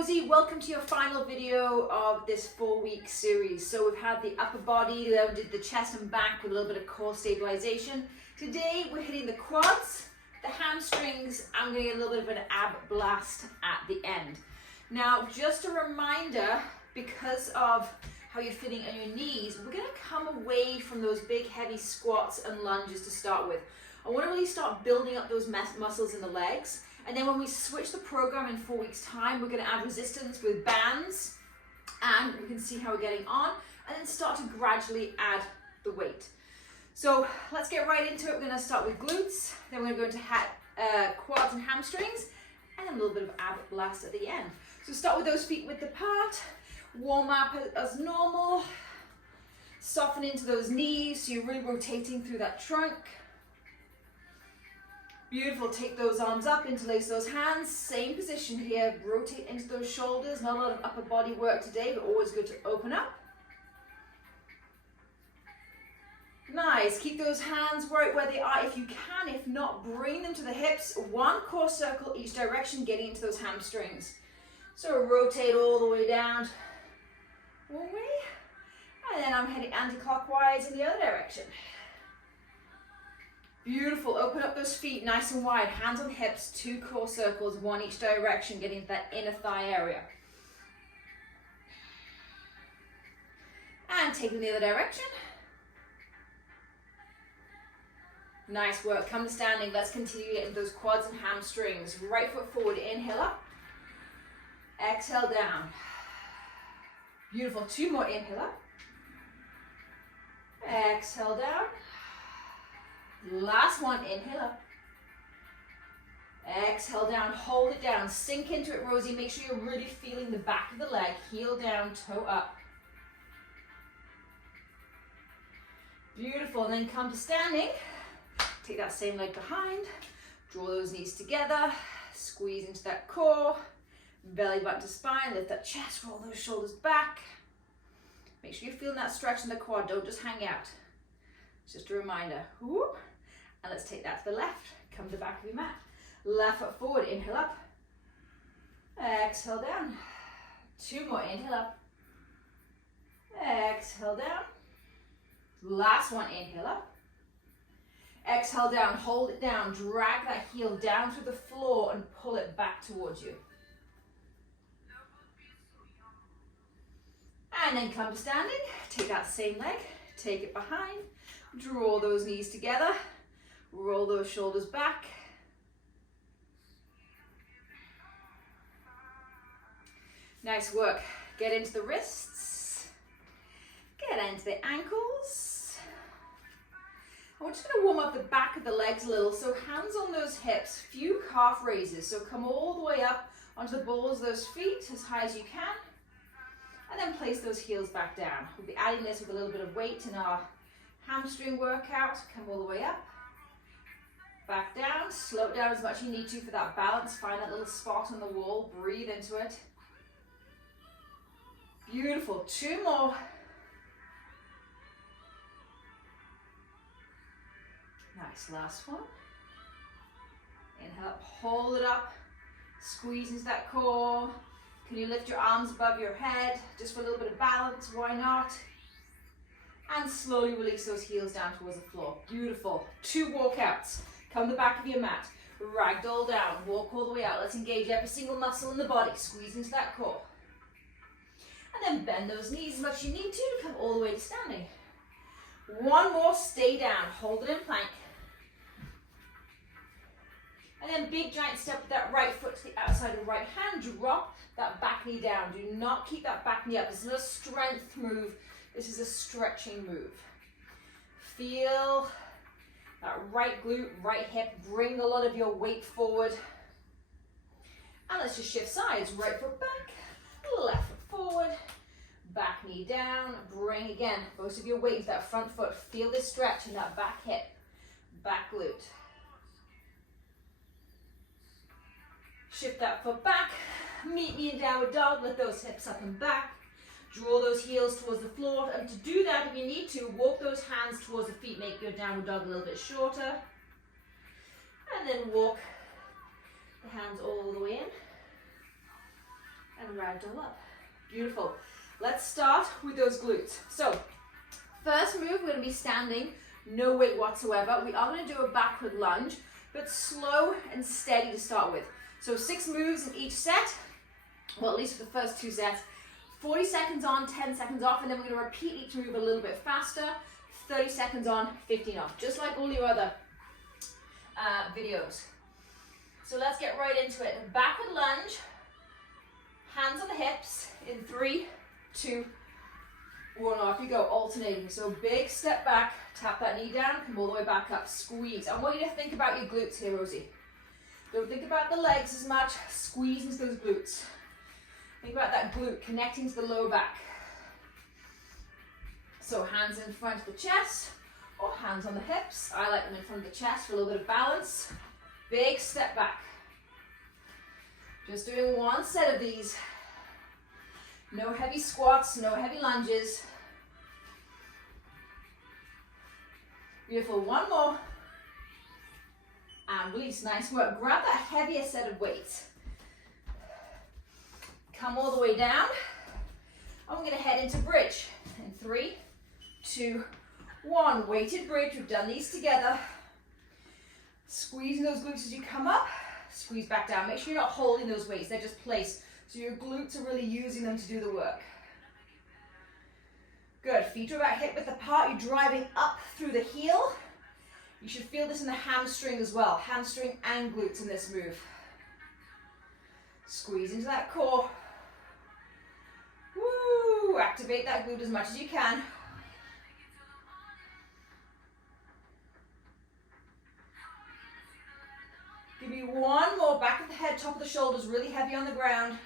Rosie, welcome to your final video of this 4-week series. So we've had the upper body, then we did the chest and back with a little bit of core stabilization. Today we're hitting the quads, the hamstrings, and we're going to get a little bit of an ab blast at the end. Now, just a reminder, because of how you're feeling on your knees, we're going to come away from those big heavy squats and lunges to start with. I want to really start building up those muscles in the legs. And then when we switch the program in 4 weeks time, we're going to add resistance with bands, and we can see how we're getting on, and then start to gradually add the weight. So let's get right into it. We're going to start with glutes, then we're going to go into quads and hamstrings, and then a little bit of ab blast at the end. So start with those feet width apart, warm up as normal, soften into those knees so you're really rotating through that trunk. Beautiful, take those arms up, interlace those hands, same position here, rotate into those shoulders, not a lot of upper body work today, but always good to open up. Nice, keep those hands right where they are if you can, if not, bring them to the hips, one core circle each direction, getting into those hamstrings. So rotate all the way down, one way, and then I'm heading anti-clockwise in the other direction. Beautiful, open up those feet nice and wide, hands on hips, 2 core circles, one each direction, getting into that inner thigh area. And take it in the other direction. Nice work, come to standing, let's continue getting those quads and hamstrings. Right foot forward, inhale up, exhale down. Beautiful, 2 more, inhale up, exhale down. Last one, inhale up, exhale down, hold it down, sink into it, Rosie, make sure you're really feeling the back of the leg, heel down, toe up. Beautiful, and then come to standing, take that same leg behind, draw those knees together, squeeze into that core, belly button to spine, lift that chest, roll those shoulders back. Make sure you're feeling that stretch in the quad, don't just hang out. It's just a reminder. Whoop. And let's take that to the left. Come to the back of your mat. Left foot forward, inhale up. Exhale down. 2 more, inhale up. Exhale down. Last one, inhale up. Exhale down, hold it down. Drag that heel down through the floor and pull it back towards you. And then come to standing. Take that same leg, take it behind. Draw those knees together, roll those shoulders back. Nice work. Get into the wrists, get into the ankles. And we're just going to warm up the back of the legs a little, so hands on those hips, few calf raises. So come all the way up onto the balls of those feet as high as you can, and then place those heels back down. We'll be adding this with a little bit of weight in our hamstring workout. Come all the way up, back down, slow it down as much as you need to for that balance. Find that little spot on the wall, breathe into it. Beautiful, 2 more. Nice, last one. Inhale up, hold it up, squeeze into that core. Can you lift your arms above your head, just for a little bit of balance, why not? And slowly release those heels down towards the floor. Beautiful. 2 walkouts. Come to the back of your mat. Ragdoll down. Walk all the way out. Let's engage every single muscle in the body. Squeeze into that core. And then bend those knees as much as you need to. Come all the way to standing. 1 more. Stay down. Hold it in plank. And then big giant step with that right foot to the outside of the right hand. Drop that back knee down. Do not keep that back knee up. This is not a strength move. This is a stretching move. Feel that right glute, right hip, bring a lot of your weight forward. And let's just shift sides. Right foot back, left foot forward, back knee down. Bring again most of your weight into that front foot. Feel this stretch in that back hip, back glute. Shift that foot back. Meet me in downward dog. Lift those hips up and back. Draw those heels towards the floor, and to do that, if you need to, walk those hands towards the feet, make your downward dog a little bit shorter, and then walk the hands all the way in, and and ragdoll up. Beautiful. Let's start with those glutes. So, first move, we're going to be standing, no weight whatsoever. We are going to do a backward lunge, but slow and steady to start with. So 6 moves in each set, well, at least for the first 2 sets. 40 seconds on, 10 seconds off, and then we're going to repeat each move a little bit faster. 30 seconds on, 15 off, just like all your other videos. So let's get right into it. Backward lunge, hands on the hips in 3, 2, 1, off you go, alternating. So big step back, tap that knee down, come all the way back up, squeeze. I want you to think about your glutes here, Rosie. Don't think about the legs as much, squeeze into those glutes. Think about that glute connecting to the lower back. So hands in front of the chest, or hands on the hips. I like them in front of the chest for a little bit of balance. Big step back. Just doing 1 set of these. No heavy squats, no heavy lunges. Beautiful, 1 more. And release, nice work. Grab that heavier set of weights. Come all the way down. And we're gonna head into bridge. In 3, 2, 1. Weighted bridge, we've done these together. Squeezing those glutes as you come up. Squeeze back down. Make sure you're not holding those weights, they're just placed. So your glutes are really using them to do the work. Good, feet are about hip width apart. You're driving up through the heel. You should feel this in the hamstring as well. Hamstring and glutes in this move. Squeeze into that core. Woo! Activate that glute as much as you can. Give me 1 more. Back of the head, top of the shoulders, really heavy on the ground.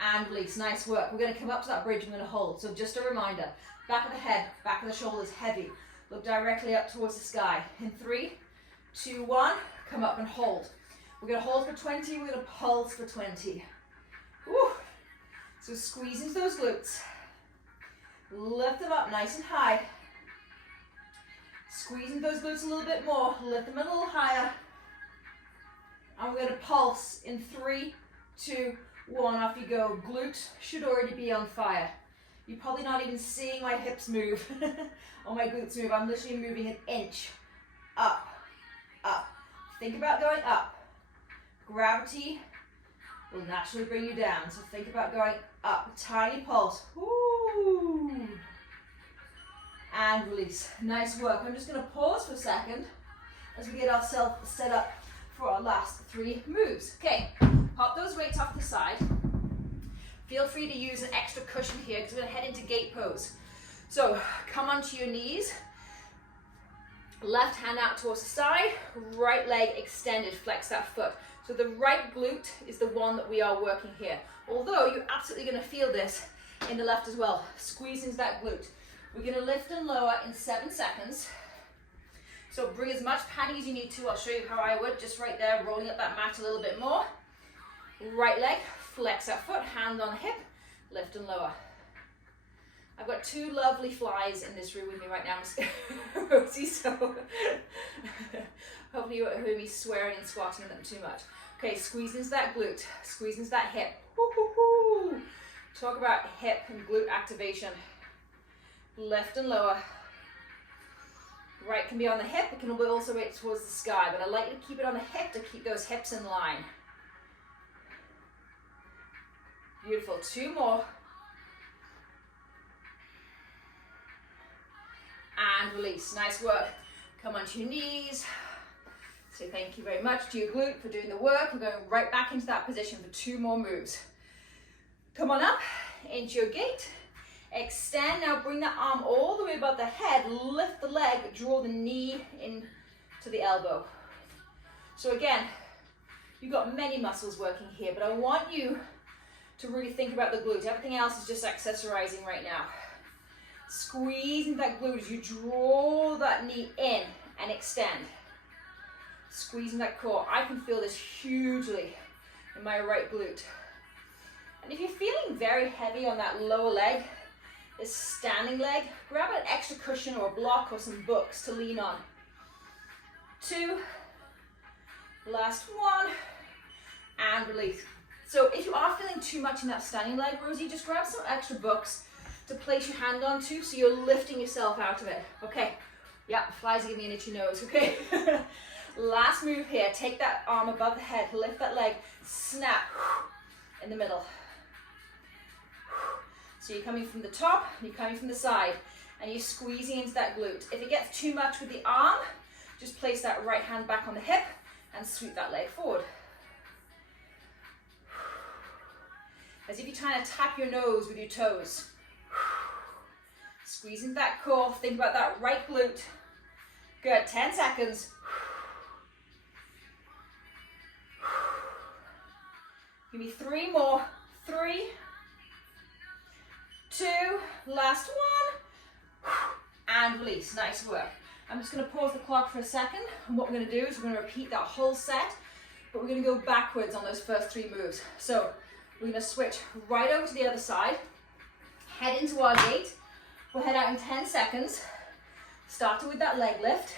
And release, nice work. We're gonna come up to that bridge, I'm gonna hold. So just a reminder, back of the head, back of the shoulders, heavy. Look directly up towards the sky. In 3, 2, 1, come up and hold. We're gonna hold for 20, we're gonna pulse for 20. Woo. So squeeze into those glutes. Lift them up nice and high. Squeeze into those glutes a little bit more. Lift them a little higher. And we're gonna pulse in 3, 2, 1, off you go. Glute should already be on fire. You're probably not even seeing my hips move or my glutes move. I'm literally moving an inch up, up. Think about going up. Gravity will naturally bring you down. So think about going up. Tiny pulse. Woo. And release. Nice work. I'm just going to pause for a second as we get ourselves set up for our last 3 moves. Okay, pop those weights off the side. Feel free to use an extra cushion here because we're going to head into gate pose. So come onto your knees. Left hand out towards the side, right leg extended, flex that foot. So the right glute is the one that we are working here. Although you're absolutely going to feel this in the left as well. Squeeze into that glute. We're going to lift and lower in 7 seconds. So bring as much padding as you need to. I'll show you how I would, just right there, rolling up that mat a little bit more. Right leg, flex that foot, hand on the hip, lift and lower. I've got 2 lovely flies in this room with me right now, Rosie, so hopefully you won't hear me swearing and squatting at them too much. Okay, squeeze into that glute, squeeze into that hip. Woo-hoo-hoo. Talk about hip and glute activation. Lift and lower. Right can be on the hip, it can also be towards the sky, but I like you to keep it on the hip to keep those hips in line. Beautiful, 2 more. And release, nice work. Come onto your knees. Say thank you very much to your glute for doing the work. We're going right back into that position for 2 more moves. Come on up into your gate. Extend, now bring that arm all the way above the head, lift the leg, draw the knee in to the elbow. So again, you've got many muscles working here, but I want you to really think about the glute. Everything else is just accessorizing right now. Squeeze into that glute as you draw that knee in and extend. Squeeze in that core. I can feel this hugely in my right glute. And if you're feeling very heavy on that lower leg, this standing leg, grab an extra cushion or a block or some books to lean on. 2, last 1, and release. So if you are feeling too much in that standing leg, Rosie, just grab some extra books to place your hand onto so you're lifting yourself out of it. Okay, yeah, flies are giving me an itchy nose, okay? Last move here, take that arm above the head, lift that leg, snap in the middle. So you're coming from the top, you're coming from the side, and you're squeezing into that glute. If it gets too much with the arm, just place that right hand back on the hip and sweep that leg forward. As if you're trying to tap your nose with your toes. Squeeze into that core, think about that right glute. Good, 10 seconds. Give me 3 more. 3, 2, last one, and release. Nice work. I'm just going to pause the clock for a second, and what we're going to do is we're going to repeat that whole set, but we're going to go backwards on those first 3 moves. So we're going to switch right over to the other side, head into our gate. We'll head out in 10 seconds, starting with that leg lift.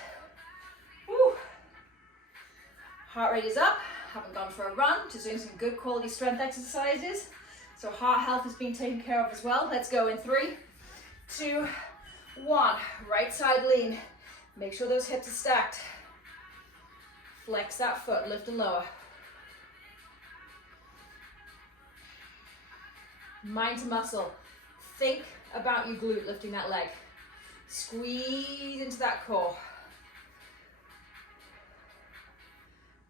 Woo. Heart rate is up, haven't gone for a run, just doing some good quality strength exercises. So heart health is being taken care of as well. Let's go in 3, 2, 1. Right side lean. Make sure those hips are stacked. Flex that foot, lift and lower. Mind to muscle. Think about your glute lifting that leg. Squeeze into that core.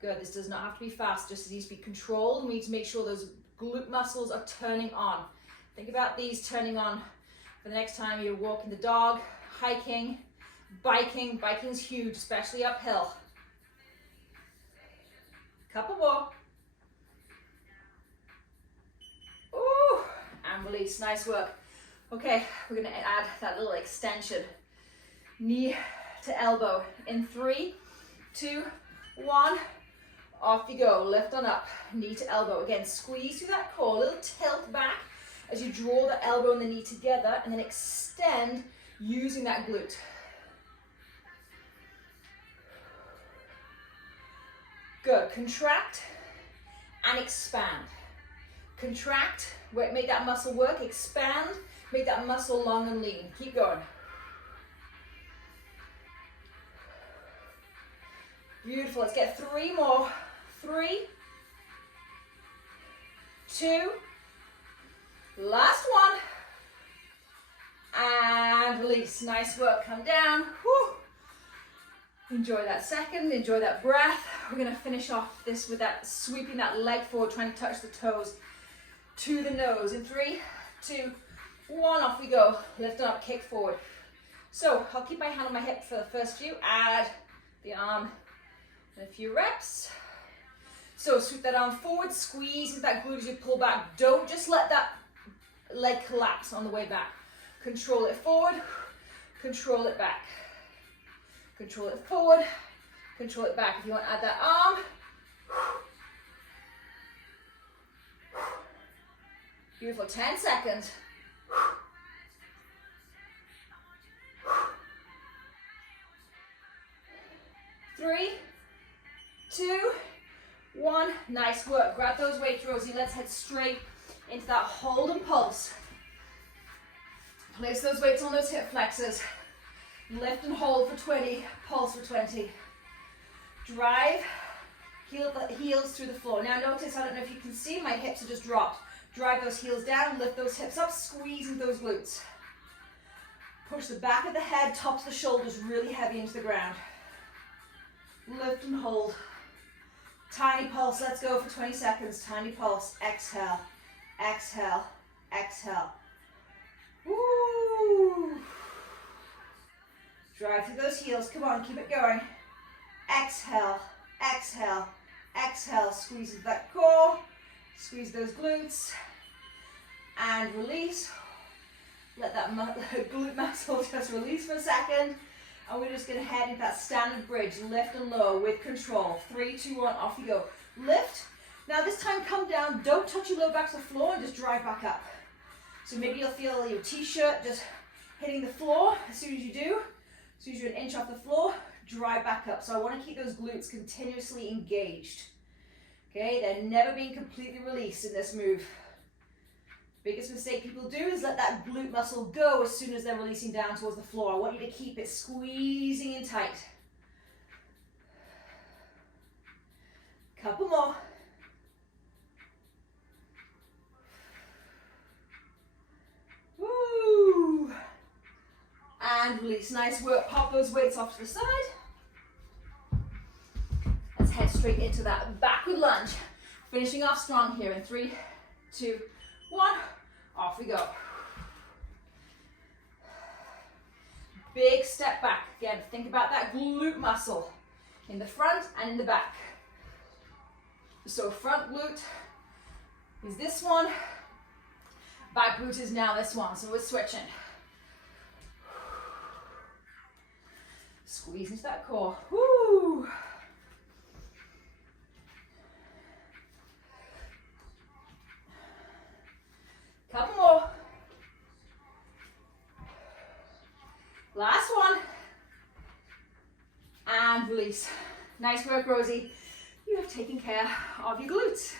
Good, this does not have to be fast, just needs to be controlled. We need to make sure those glute muscles are turning on. Think about these turning on for the next time you're walking the dog, hiking, biking. Biking's huge, especially uphill. Couple more. Ooh, and release, nice work. Okay, we're gonna add that little extension. Knee to elbow in 3, 2, 1. Off you go, lift on up, knee to elbow. Again, squeeze through that core, a little tilt back as you draw the elbow and the knee together, and then extend using that glute. Good, contract and expand. Contract, make that muscle work, expand, make that muscle long and lean. Keep going. Beautiful, let's get 3 more. 3, 2, last one, and release. Nice work, come down. Whew. Enjoy that second, enjoy that breath. We're gonna finish off this with that sweeping that leg forward, trying to touch the toes to the nose. In 3, 2, 1, off we go. Lift up, kick forward. So I'll keep my hand on my hip for the first few, add the arm and a few reps. So sweep that arm forward, squeeze into that glute as you pull back. Don't just let that leg collapse on the way back. Control it forward, control it back. Control it forward, control it back. If you want to add that arm. Beautiful, 10 seconds. 3, 2, 1, nice work. Grab those weights, Rosie. Let's head straight into that hold and pulse. Place those weights on those hip flexors. Lift and hold for 20, pulse for 20. Drive, heels through the floor. Now notice, I don't know if you can see, my hips are just dropped. Drive those heels down, lift those hips up, squeeze into those glutes. Push the back of the head, tops of the shoulders really heavy into the ground. Lift and hold. Tiny pulse, let's go for 20 seconds. Tiny pulse, exhale, exhale, exhale. Woo! Drive through those heels, come on, keep it going. Exhale, exhale, exhale. Squeeze into that core, squeeze those glutes, and release. Let that glute muscle just release for a second. And we're just gonna head into that standard bridge, lift and lower with control. 3, 2, 1, off you go. Lift. Now this time come down, don't touch your low back to the floor and just drive back up. So maybe you'll feel your t-shirt just hitting the floor. As soon as you do, as soon as you're an inch off the floor, drive back up. So I wanna keep those glutes continuously engaged. Okay, they're never being completely released in this move. Biggest mistake people do is let that glute muscle go as soon as they're releasing down towards the floor. I want you to keep it squeezing in tight. Couple more. Woo! And release. Nice work. Pop those weights off to the side. Let's head straight into that backward lunge. Finishing off strong here in 3, 2, 1. Off we go. Big step back. Again, think about that glute muscle in the front and in the back. So front glute is this one. Back glute is now this one. So we're switching. Squeeze into that core. Woo! Couple more. Last one. And release. Nice work, Rosie. You have taken care of your glutes.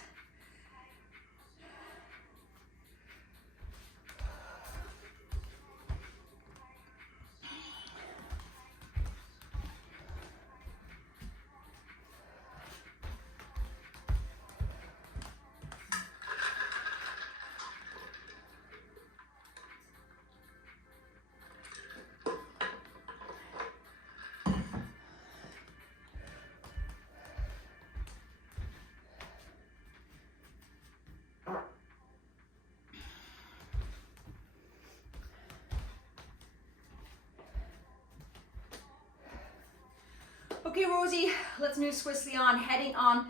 Okay, Rosie, let's move swiftly on, heading on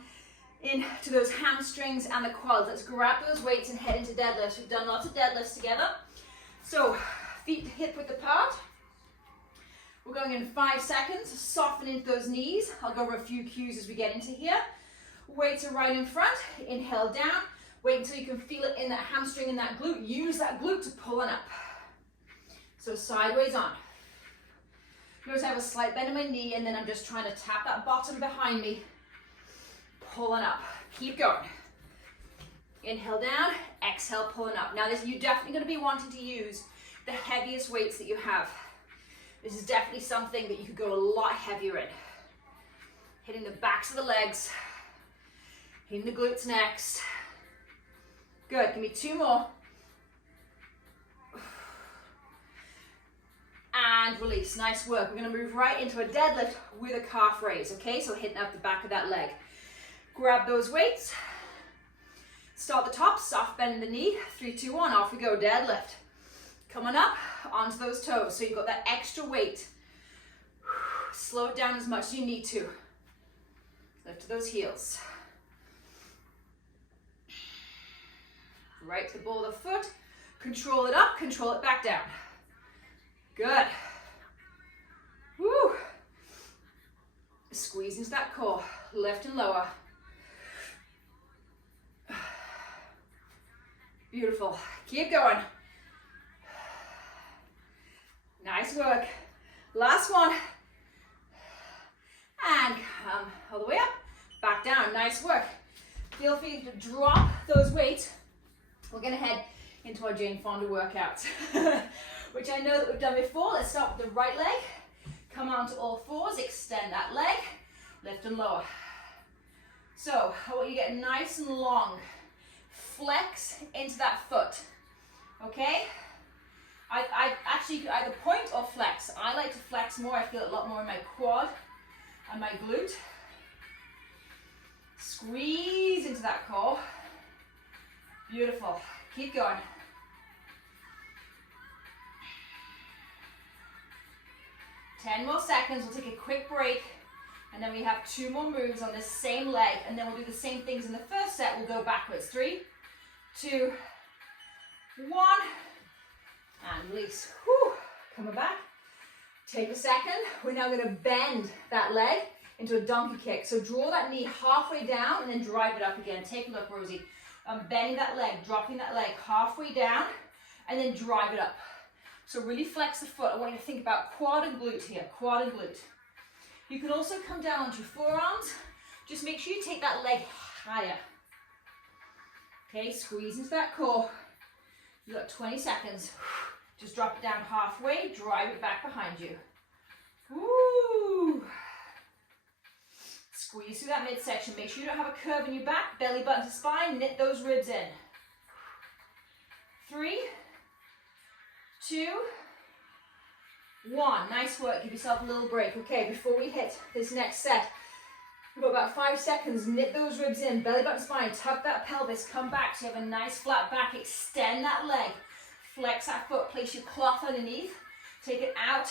into those hamstrings and the quads. Let's grab those weights and head into deadlifts. We've done lots of deadlifts together. So, feet hip width apart. We're going in 5 seconds, soften into those knees. I'll go over a few cues as we get into here. Weights are right in front, inhale down. Wait until you can feel it in that hamstring and that glute. Use that glute to pull on up. So sideways on. Notice I have a slight bend in my knee, and then I'm just trying to tap that bottom behind me. Pulling up. Keep going. Inhale down, exhale, pulling up. Now you're definitely going to be wanting to use the heaviest weights that you have. This is definitely something that you could go a lot heavier in. Hitting the backs of the legs. Hitting the glutes next. Good, give me 2 more. And release, nice work. We're gonna move right into a deadlift with a calf raise, okay? So hitting up the back of that leg. Grab those weights. Start the top, soft bend in the knee. 3, 2, 1, off we go, deadlift. Coming up onto those toes. So you've got that extra weight. Slow it down as much as you need to. Lift to those heels. Right to the ball of the foot. Control it up, control it back down. Good. Woo. Squeeze into that core. Lift and lower. Beautiful. Keep going. Nice work. Last one. And come all the way up. Back down. Nice work. Feel free to drop those weights. We're going to head into our Jane Fonda workout, which I know that we've done before. Let's start with the right leg. Come onto all fours, extend that leg, lift and lower. So I want you to get nice and long. Flex into that foot, okay? I actually either point or flex. I like to flex more. I feel it a lot more in my quad and my glute. Squeeze into that core. Beautiful. Keep going. Ten more seconds. We'll take a quick break, and then we have 2 more moves on this same leg, and then we'll do the same things in the first set. We'll go backwards. 3, 2, 1, and release. Whew. Coming back. Take a second. We're now going to bend that leg into a donkey kick. So draw that knee halfway down and then drive it up again. Take a look, Rosie. I'm bending that leg, dropping that leg halfway down, and then drive it up. So really flex the foot. I want you to think about quad and glute here, quad and glute. You can also come down onto your forearms. Just make sure you take that leg higher. Okay, squeeze into that core. You've got 20 seconds. Just drop it down halfway, drive it back behind you. Woo! Squeeze through that midsection. Make sure you don't have a curve in your back, belly button to spine, knit those ribs in. 3, 2, 1. Nice work. Give yourself a little break. Okay, before we hit this next set, we've got about 5 seconds. Knit those ribs in, belly button spine, tuck that pelvis, come back so you have a nice flat back, extend that leg, flex that foot, place your cloth underneath, take it out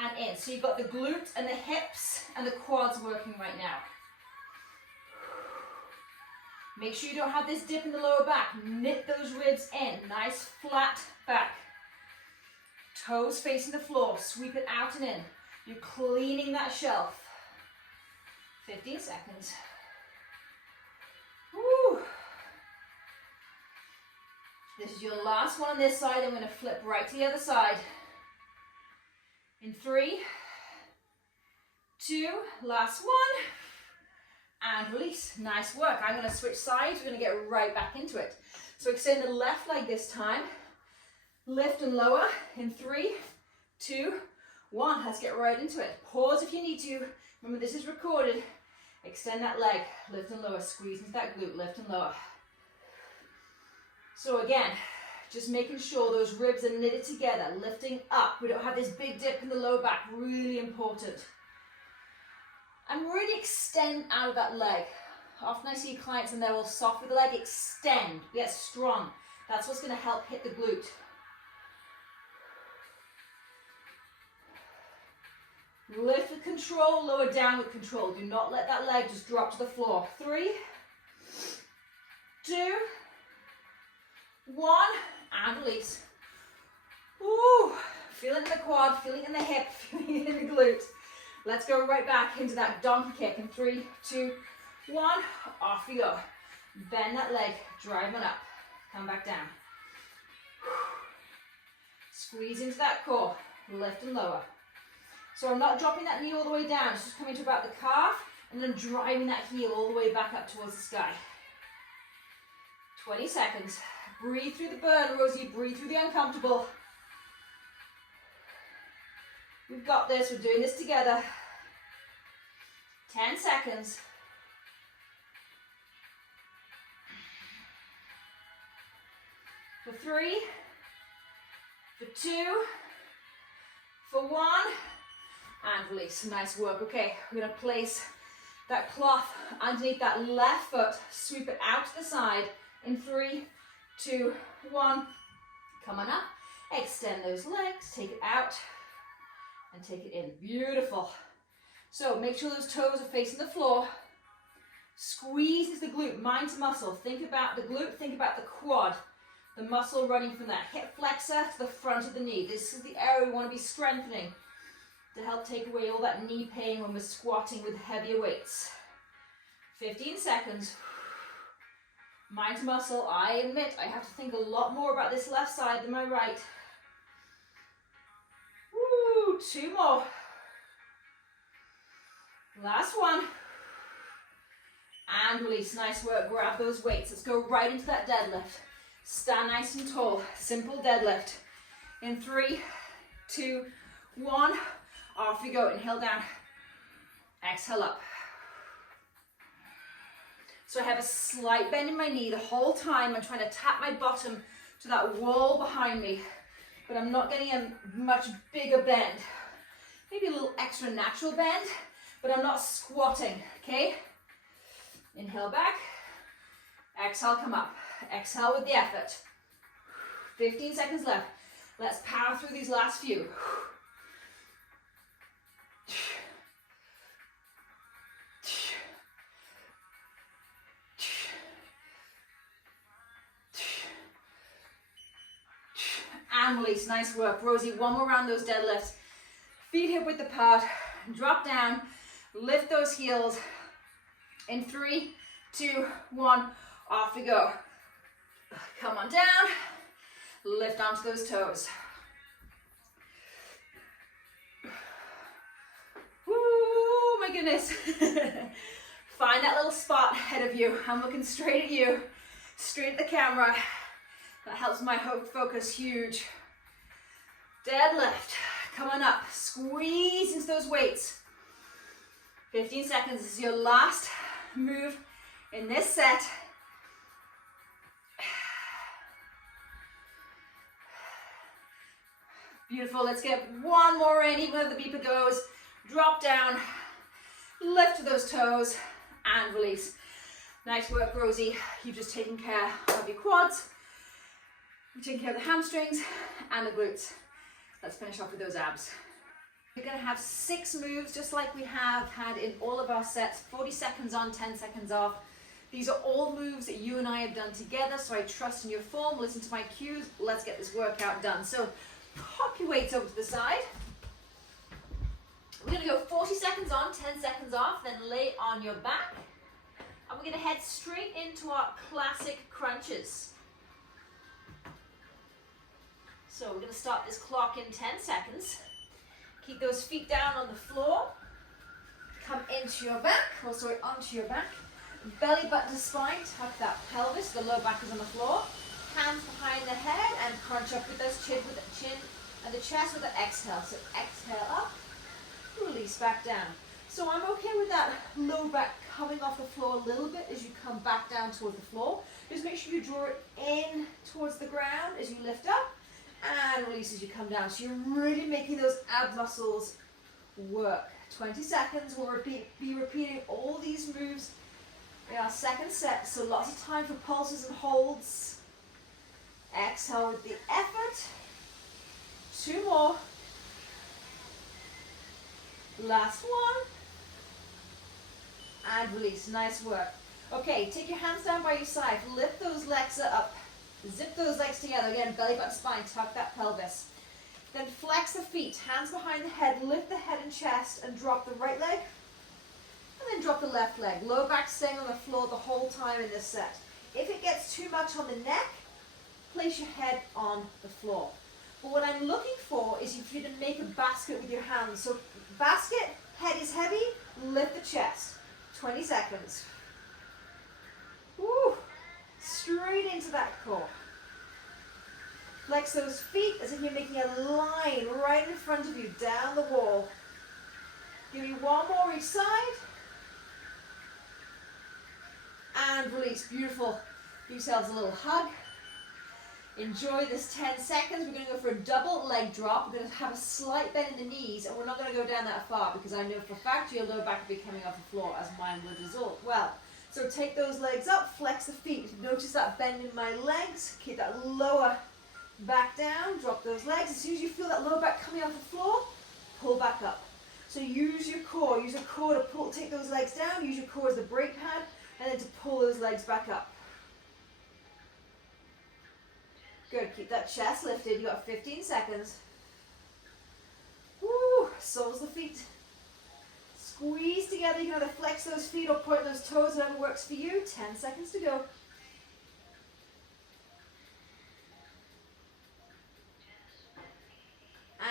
and in. So you've got the glutes and the hips and the quads working right now. Make sure you don't have this dip in the lower back. Knit those ribs in, nice flat back. Toes facing the floor, sweep it out and in. You're cleaning that shelf. 15 seconds. Woo. This is your last one on this side. I'm going to flip right to the other side. In 3, 2, last one. And release. Nice work. I'm going to switch sides. We're going to get right back into it. So extend the left leg this time. Lift and lower. In 3, 2, 1. Let's get right into it. Pause if you need to. Remember, this is recorded. Extend that leg. Lift and lower. Squeeze into that glute. Lift and lower. So again, just making sure those ribs are knitted together. Lifting up. We don't have this big dip in the lower back. Really important. And really extend out of that leg. Often I see clients and they're all soft with the leg. Extend, get strong. That's what's going to help hit the glute. Lift with control, lower down with control. Do not let that leg just drop to the floor. 3, 2, 1, and release. Ooh, feel it in the quad, feeling it in the hip, feeling it in the glute. Let's go right back into that donkey kick in 3, 2, 1. Off we go. Bend that leg, drive on up. Come back down. Squeeze into that core. Lift and lower. So I'm not dropping that knee all the way down. It's just coming to about the calf and then driving that heel all the way back up towards the sky. 20 seconds. Breathe through the burn, Rosie. Breathe through the uncomfortable. We've got this. We're doing this together. 10 seconds. For 3, for 2, for 1, and release. Nice work. Okay, we're going to place that cloth underneath that left foot. Sweep it out to the side in 3, 2, 1. Come on up. Extend those legs. Take it out and take it in. Beautiful. So make sure those toes are facing the floor. Squeeze into the glute, mind to muscle. Think about the glute, think about the quad. The muscle running from that hip flexor to the front of the knee. This is the area we want to be strengthening to help take away all that knee pain when we're squatting with heavier weights. 15 seconds. Mind to muscle. I admit I have to think a lot more about this left side than my right. Woo, 2 more. Last one. And release. Nice work. Grab those weights. Let's go right into that deadlift. Stand nice and tall. Simple deadlift. In 3, 2, 1. Off we go. Inhale down. Exhale up. So I have a slight bend in my knee the whole time. I'm trying to tap my bottom to that wall behind me, but I'm not getting a much bigger bend. Maybe a little extra natural bend, but I'm not squatting, okay? Inhale back. Exhale, come up. Exhale with the effort. 15 seconds left. Let's power through these last few. And release. Nice work. Rosie, one more round those deadlifts. Feet hip width apart. Drop down. Lift those heels. In 3, 2, 1. Off we go. Come on down. Lift onto those toes. Woo, my goodness. Find that little spot ahead of you. I'm looking straight at you, straight at the camera. That helps my focus huge. Deadlift. Come on up. Squeeze into those weights. 15 seconds. This is your last move in this set. Beautiful. Let's get one more in. Even though the beeper goes, drop down, lift those toes, and release. Nice work, Rosie. You've just taken care of your quads. You've taken care of the hamstrings and the glutes. Let's finish off with those abs. We're going to have 6 moves just like we have had in all of our sets. 40 seconds on, 10 seconds off. These are all moves that you and I have done together, so I trust in your form. Listen to my cues. Let's get this workout done. So pop your weights over to the side. We're going to go 40 seconds on, 10 seconds off, then lay on your back. And we're going to head straight into our classic crunches. So we're going to start this clock in 10 seconds. Keep those feet down on the floor. Come into your back, or sorry, onto your back. Belly button to spine, tuck that pelvis, the lower back is on the floor. Hands behind the head and crunch up with this chin and the chest with the exhale. So exhale up, release back down. So I'm okay with that low back coming off the floor a little bit as you come back down towards the floor. Just make sure you draw it in towards the ground as you lift up and release as you come down. So you're really making those ab muscles work. 20 seconds, we'll be repeating all these moves in our second set, so lots of time for pulses and holds. Exhale with the effort. 2 more. Last one. And release. Nice work. Okay, take your hands down by your side. Lift those legs up. Zip those legs together. Again, belly button spine. Tuck that pelvis. Then flex the feet. Hands behind the head. Lift the head and chest and drop the right leg. And then drop the left leg. Lower back staying on the floor the whole time in this set. If it gets too much on the neck, place your head on the floor. But what I'm looking for is if you to make a basket with your hands. So basket, head is heavy, lift the chest. 20 seconds. Woo! Straight into that core. Flex those feet as if you're making a line right in front of you, down the wall. Give me one more each side. And release. Beautiful. Give yourselves a little hug. Enjoy this 10 seconds. We're going to go for a double leg drop. We're going to have a slight bend in the knees, and we're not going to go down that far because I know for a fact your lower back will be coming off the floor as mine would as well. So take those legs up, flex the feet. Notice that bend in my legs. Keep that lower back down. Drop those legs. As soon as you feel that lower back coming off the floor, pull back up. So use your core. Use your core to pull. Take those legs down. Use your core as the brake pad, and then to pull those legs back up. Good, keep that chest lifted. You got 15 seconds. Woo, soles of the feet. Squeeze together. You can either flex those feet or point those toes, whatever works for you. 10 seconds to go.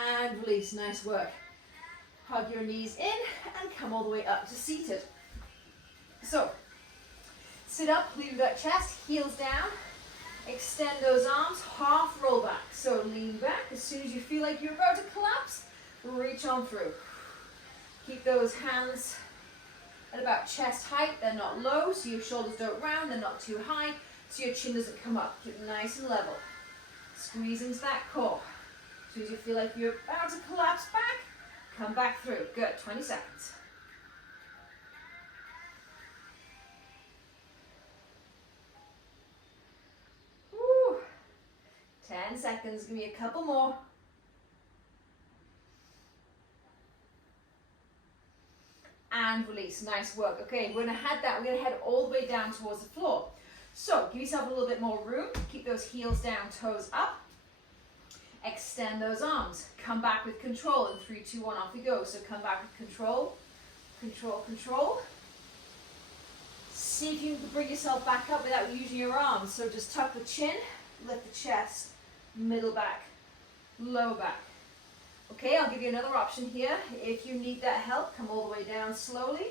And release, nice work. Hug your knees in and come all the way up to seated. So, sit up, leave that chest, heels down. Extend those arms, half roll back. So lean back. As soon as you feel like you're about to collapse, reach on through. Keep those hands at about chest height. They're not low, so your shoulders don't round. They're not too high, so your chin doesn't come up. Keep it nice and level. Squeeze into that core. As soon as you feel like you're about to collapse back, come back through. Good, 20 seconds. Woo. 10 seconds, give me a couple more. And release, nice work. Okay, we're gonna head all the way down towards the floor. So give yourself a little bit more room. Keep those heels down, toes up. Extend those arms. Come back with control. In 3, 2, 1, off we go. So come back with control, control, control. See if you can bring yourself back up without using your arms. So just tuck the chin, lift the chest, middle back, lower back. Okay, I'll give you another option here. If you need that help, come all the way down slowly.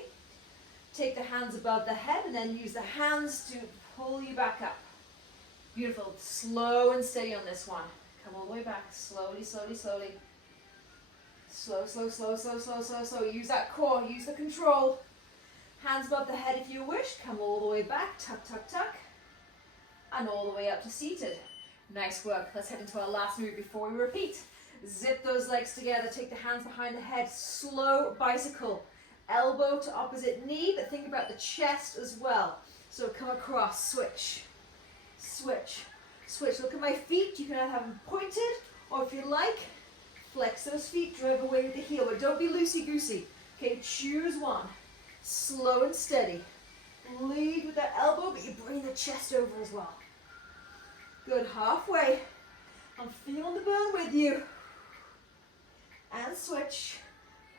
Take the hands above the head and then use the hands to pull you back up. Beautiful. Slow and steady on this one. Come all the way back. Slowly, slowly, slowly. Slow, slow, slow, slow, slow, slow, slow. Use that core. Use the control. Hands above the head if you wish. Come all the way back. Tuck, tuck, tuck. And all the way up to seated. Nice work. Let's head into our last move before we repeat. Zip those legs together. Take the hands behind the head. Slow bicycle. Elbow to opposite knee, but think about the chest as well. So come across, switch, switch, switch. Look at my feet. You can either have them pointed, or if you like, flex those feet, drive away with the heel, but don't be loosey-goosey. Okay, choose one. Slow and steady. Lead with that elbow, but you bring the chest over as well. Good, halfway. I'm feeling the burn with you. And switch,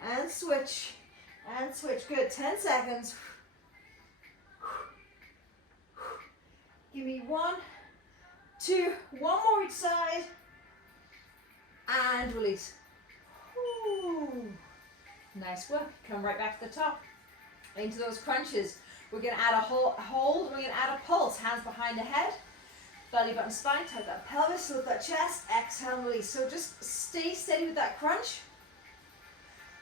and switch. And switch. Good. 10 seconds. Give me 1, 2, one more each side. And release. Whew. Nice work. Come right back to the top. Into those crunches. We're going to add a hold. We're going to add a pulse. Hands behind the head. Belly button spine. Tug that pelvis. Lift that chest. Exhale and release. So just stay steady with that crunch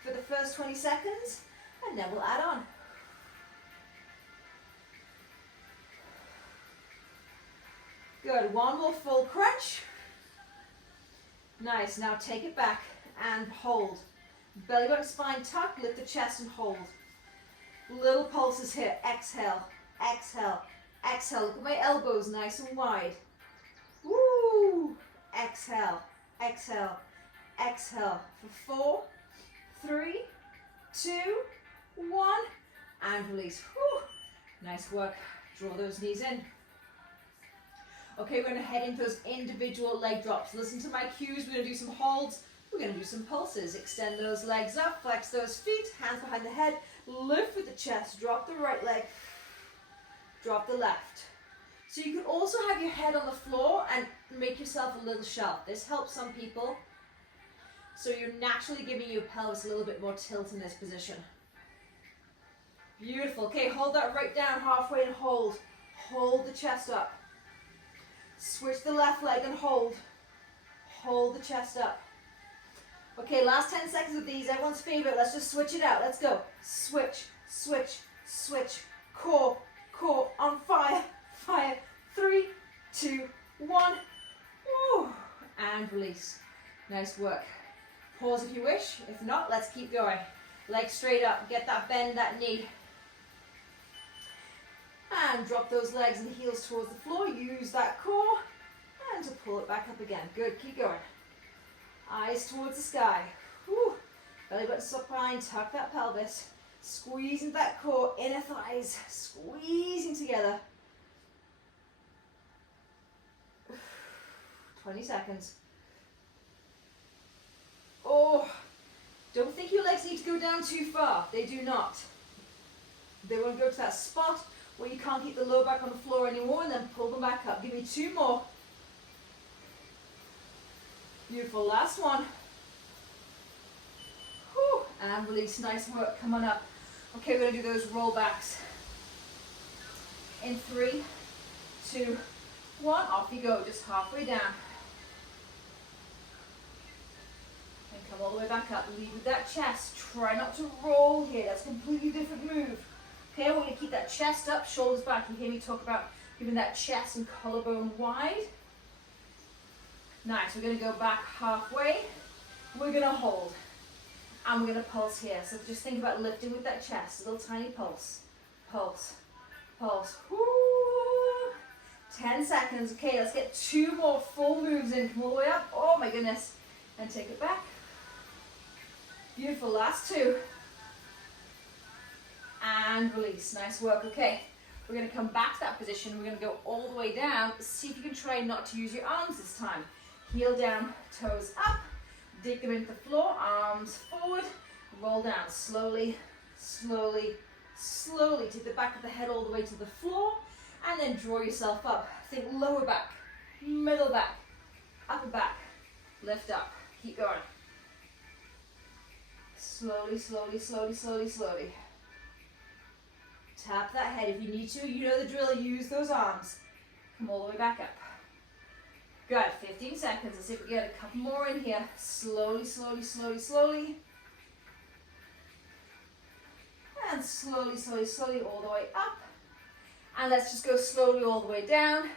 for the first 20 seconds. And then we'll add on. Good. One more full crunch. Nice. Now take it back and hold. Belly button spine tuck. Lift the chest and hold. Little pulses here. Exhale. Exhale. Exhale. Look at my elbows nice and wide. Woo. Exhale. Exhale. Exhale. For 4, 3, 2, 1, and release. Whew. Nice work. Draw those knees in. Okay, we're going to head into those individual leg drops. Listen to my cues. We're going to do some holds. We're going to do some pulses. Extend those legs up. Flex those feet. Hands behind the head. Lift with the chest. Drop the right leg. Drop the left. So you can also have your head on the floor and make yourself a little shelf. This helps some people. So you're naturally giving your pelvis a little bit more tilt in this position. Beautiful. Okay, hold that right down halfway and hold. Hold the chest up. Switch the left leg and hold. Hold the chest up. Okay, last 10 seconds of these. Everyone's favorite. Let's just switch it out. Let's go. Switch, switch, switch. Core, core, on fire, fire. 3, 2, 1. Woo. And release. Nice work. Pause if you wish. If not, let's keep going. Legs straight up. Get that bend in that knee. And drop those legs and heels towards the floor. Use that core. And to pull it back up again. Good. Keep going. Eyes towards the sky. Whew. Belly button spine. Tuck that pelvis. Squeeze into that core. Inner thighs. Squeezing together. 20 seconds. Oh, don't think your legs need to go down too far. They do not. They won't go to that spot where you can't keep the lower back on the floor anymore, and then pull them back up. Give me 2 more. Beautiful. Last one. Whew. And release. Nice work. Come on up. Okay, we're going to do those roll backs. In 3, 2, 1. Off you go. Just halfway down. And come all the way back up. Lead with that chest. Try not to roll here. That's a completely different move. Okay, we're going to keep that chest up, shoulders back. You hear me talk about giving that chest and collarbone wide. Nice. We're going to go back halfway. We're going to hold. And we're going to pulse here. So just think about lifting with that chest. A little tiny pulse. Pulse. Pulse. Woo. 10 seconds. Okay, let's get 2 more full moves in. Come all the way up. Oh my goodness. And take it back. Beautiful. Last 2. And release. Nice work. Okay, we're going to come back to that position. We're going to go all the way down. See if you can try not to use your arms this time. Heel down, toes up. Dig them into the floor. Arms forward. Roll down. Slowly, slowly, slowly. Take the back of the head all the way to the floor. And then draw yourself up. Think lower back, middle back, upper back. Lift up. Keep going. Slowly, slowly, slowly, slowly, slowly. Tap that head if you need to. You know the drill, use those arms. Come all the way back up. Good, 15 seconds. Let's see if we get a couple more in here. Slowly, slowly, slowly, slowly. And slowly, slowly, slowly all the way up. And let's just go slowly all the way down.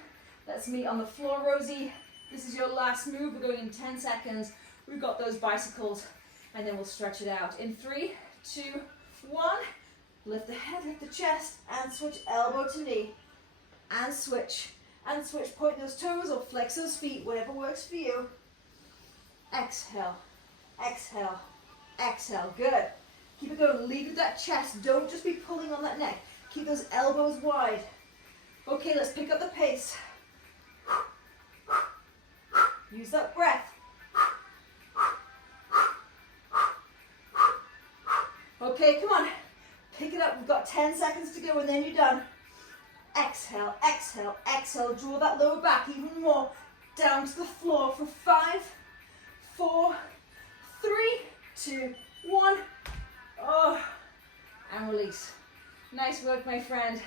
Let's meet on the floor, Rosie. This is your last move. We're going in 10 seconds. We've got those bicycles, and then we'll stretch it out. In 3, 2, 1. Lift the head, lift the chest, and switch elbow to knee. And switch. And switch, point those toes or flex those feet, whatever works for you. Exhale, exhale, exhale. Good. Keep it going. Lead with that chest. Don't just be pulling on that neck. Keep those elbows wide. Okay, let's pick up the pace. Use that breath. Okay, come on. Pick it up. We've got 10 seconds to go and then you're done. Exhale, exhale, exhale. Draw that lower back even more down to the floor for 5, 4, 3, 2, 1. Oh, and release. Nice work, my friend.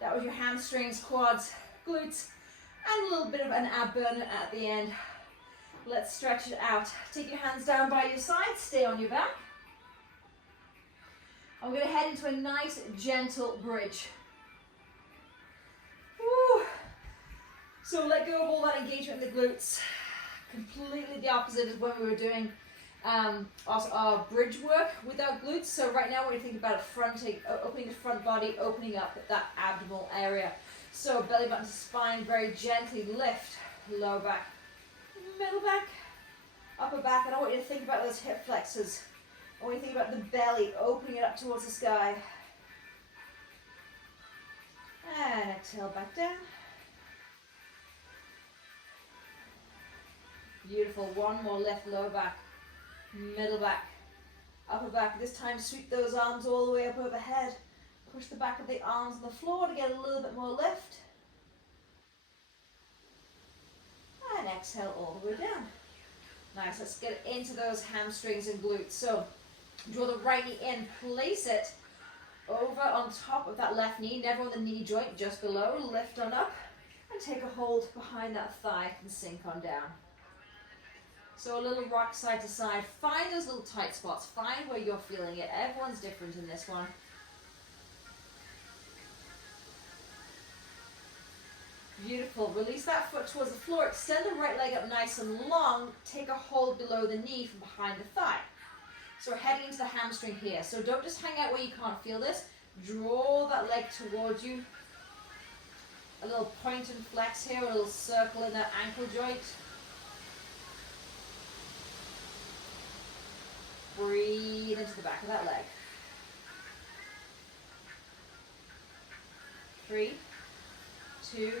That was your hamstrings, quads, glutes, and a little bit of an ab burner at the end. Let's stretch it out. Take your hands down by your side, stay on your back. I'm going to head into a nice, gentle bridge. Woo. So let go of all that engagement in the glutes. Completely the opposite of when we were doing our bridge work with our glutes. So right now we're going to think about opening the front body, opening up that abdominal area. So belly button to spine, very gently lift, lower back, middle back, upper back. And I want you to think about those hip flexors. I want you to think about the belly, opening it up towards the sky. And exhale back down. Beautiful. One more lift, lower back, middle back, upper back. This time sweep those arms all the way up overhead. Push the back of the arms on the floor to get a little bit more lift. And exhale all the way down. Nice, let's get into those hamstrings and glutes. So draw the right knee in, place it over on top of that left knee, never on the knee joint, just below. Lift on up and take a hold behind that thigh and sink on down. So a little rock side to side. Find those little tight spots. Find where you're feeling it. Everyone's different in this one. Beautiful. Release that foot towards the floor. Extend the right leg up nice and long. Take a hold below the knee from behind the thigh. So we're heading into the hamstring here. So don't just hang out where you can't feel this. Draw that leg towards you. A little point and flex here. A little circle in that ankle joint. Breathe into the back of that leg. 3, 2,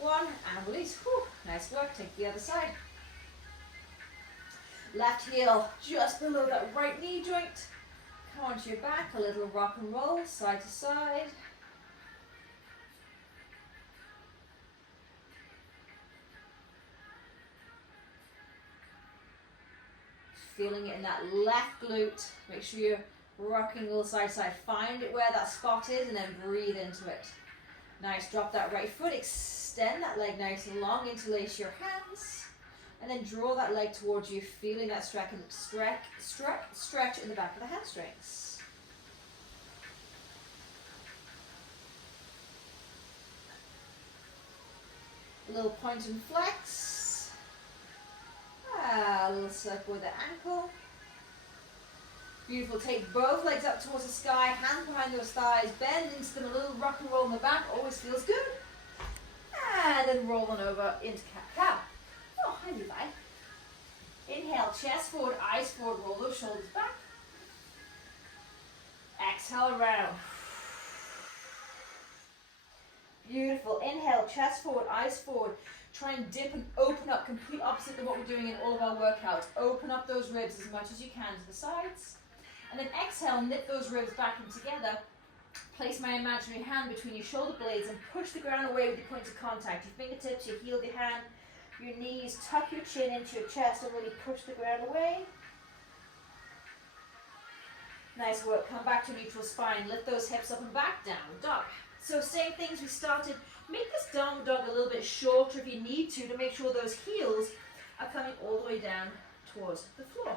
1, and release. Whew. Nice work. Take the other side. Left heel just below that right knee joint. Come onto your back, a little rock and roll, side to side. Feeling it in that left glute. Make sure you're rocking a little side to side. Find it where that spot is and then breathe into it. Nice, drop that right foot, extend that leg nice and long, interlace your hands. And then draw that leg towards you, feeling that stretch in the back of the hamstrings. A little point and flex. A little circle with the ankle. Beautiful. Take both legs up towards the sky, hands behind those thighs, bend into them, a little rock and roll in the back, always feels good. And then roll on over into cat-cow. Oh, hi Levi. Inhale, chest forward, eyes forward, roll those shoulders back. Exhale around. Beautiful. Inhale, chest forward, eyes forward. Try and dip and open up, complete opposite of what we're doing in all of our workouts. Open up those ribs as much as you can to the sides. And then exhale, knit those ribs back in together. Place my imaginary hand between your shoulder blades and push the ground away with your points of contact. Your fingertips, your heel of your hand, your knees, tuck your chin into your chest and really push the ground away. Nice work. Come back to neutral spine. Lift those hips up and back. Downward dog. So same things we started. Make this downward dog a little bit shorter if you need to make sure those heels are coming all the way down towards the floor.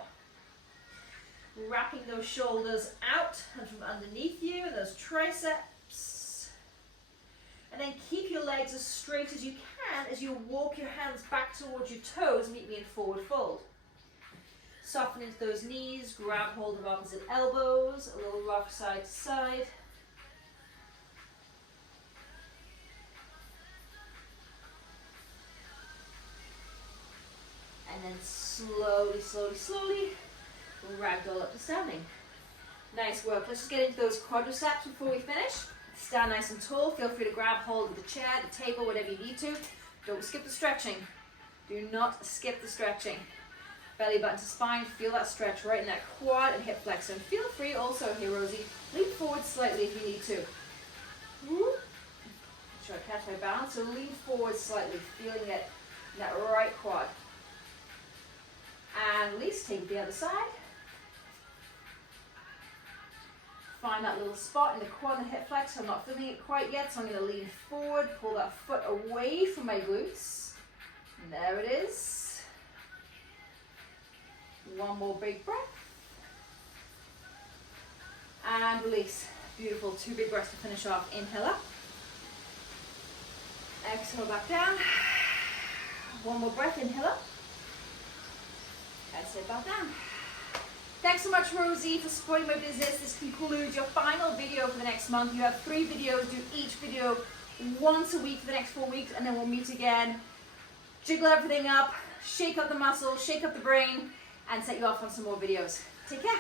Wrapping those shoulders out and from underneath you and those triceps. And then keep your legs as straight as you can as you walk your hands back towards your toes. Meet me in forward fold. Soften into those knees, grab hold of opposite elbows, a little rock side to side. And then slowly, slowly, slowly, ragdoll up to standing. Nice work. Let's just get into those quadriceps before we finish. Stand nice and tall. Feel free to grab hold of the chair, the table, whatever you need to. Don't skip the stretching. Do not skip the stretching. Belly button to spine. Feel that stretch right in that quad and hip flexor. And feel free also here, Rosie, lean forward slightly if you need to. Woo. Try to catch my balance. So lean forward slightly, feeling it in that right quad. And release. Take the other side. Find that little spot in the quad and hip flex. I'm not feeling it quite yet, so I'm going to lean forward, pull that foot away from my glutes. And there it is. One more big breath. And release. Beautiful. 2 big breaths to finish off. Inhale up. Exhale back down. One more breath. Inhale up. Exhale back down. Thanks so much, Rosie, for supporting my business. This concludes your final video for the next month. You have 3 videos. Do each video once a week for the next 4 weeks, and then we'll meet again. Jiggle everything up, shake up the muscle, shake up the brain, and set you off on some more videos. Take care.